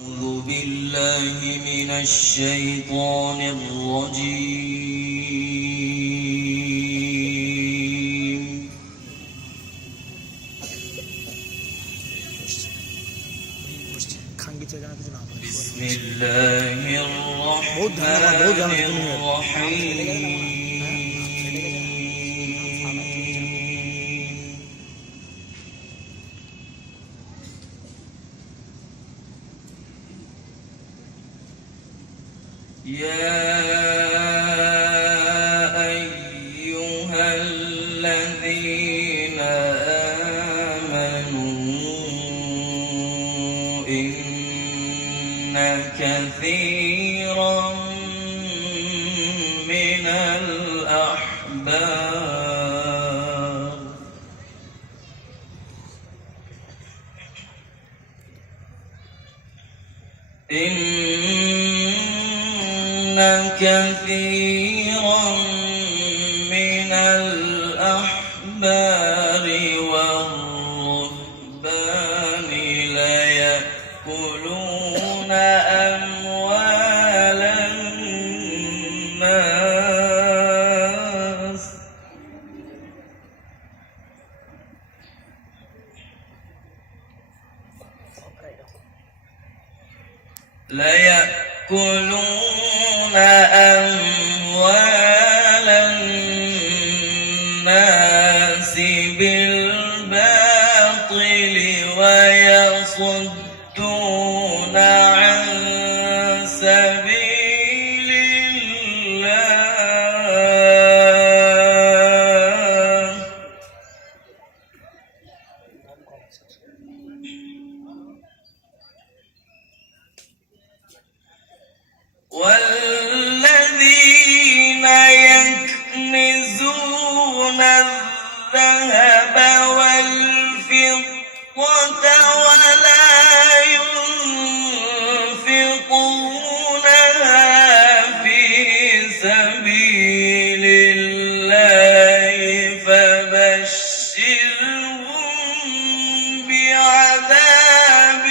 أعوذ بالله من الشيطان الرجيم. بسم الله الرحمن الرحيم. يا أيها الذين آمنوا إن كثيرا من الأحبار كثيرا من الأحبار والرهبان ليأكلون أموال الناس بالباطل ويصدون عن سبيل الله والذين يكنزون الذهب والفضة ولا ينفقونها في سبيل الله فبشرهم بعذاب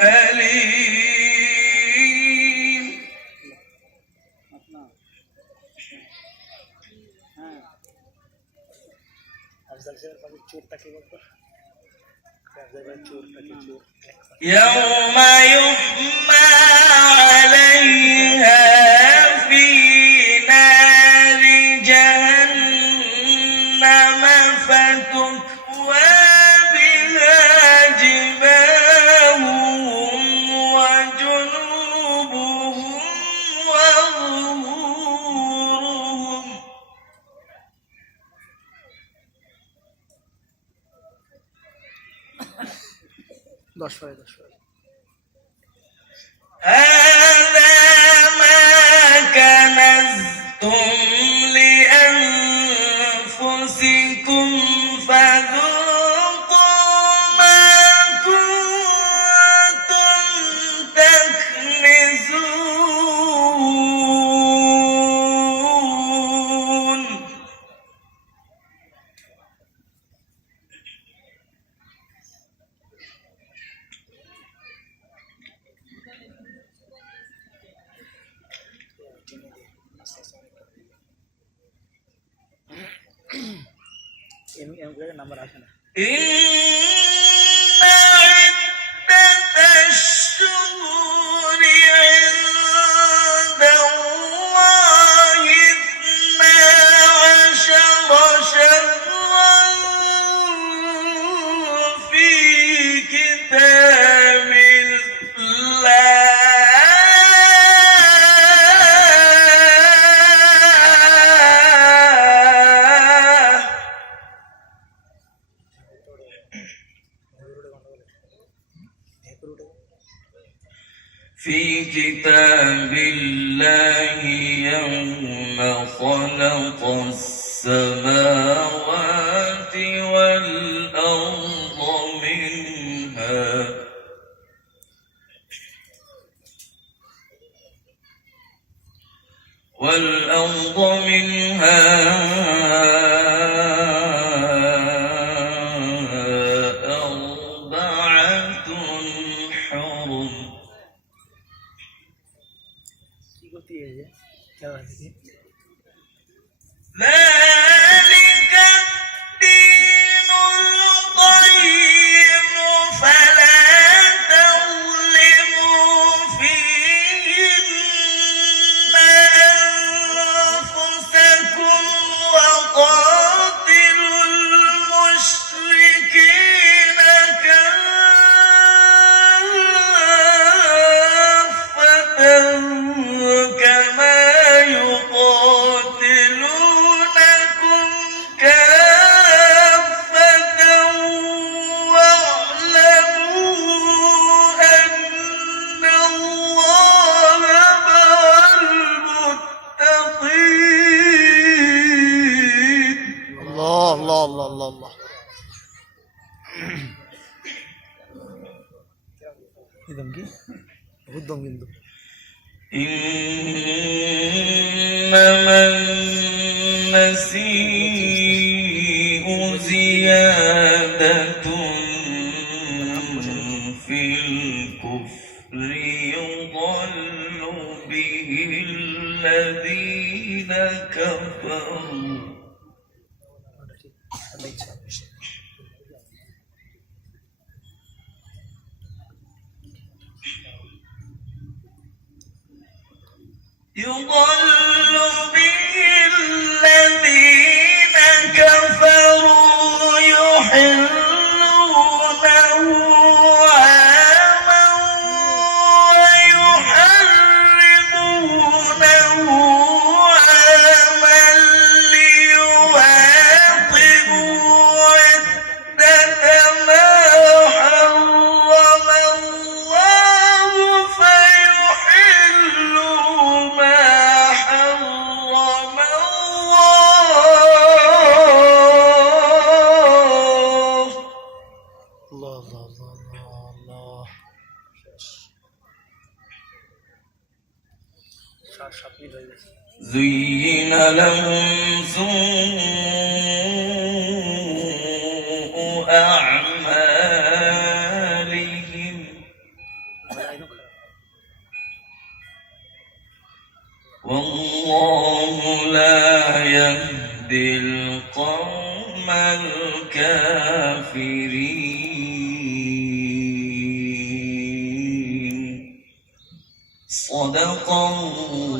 أليم. يوم يحمى عليها في نار جهنم فتكوى بها جباههم وجنوبهم وظهورهم هذا ما كنزتم لأنفسكم فذوقوا ما كنتم تكنزون. إن عدة الشهور عند الله 12 شهرا في كتاب الله يوم خلق السماوات والأرض منها أربعة حرم होती है ये क्या बात है ذلك الدين القيم فلا تظلموا فيهن أنفسكم وقاتلوا المشركين كافة كما يقاتلونكم كافة واعلموا أن الله مع المتقين. الله الله الله الله الله 이동기 우동긴도 إنما النسيء زيادة في الكفر يضل به الذين كفروا يضل به الذين كفروا يحلونه عاما ويحرمونه عاما ليواطئوا عدة ما حرم الله فيحلوا ما حرم الله. الله الله الله الله زين لهم سوء أعمالهم والله لا يهدي القوم الكافرين. صدق الله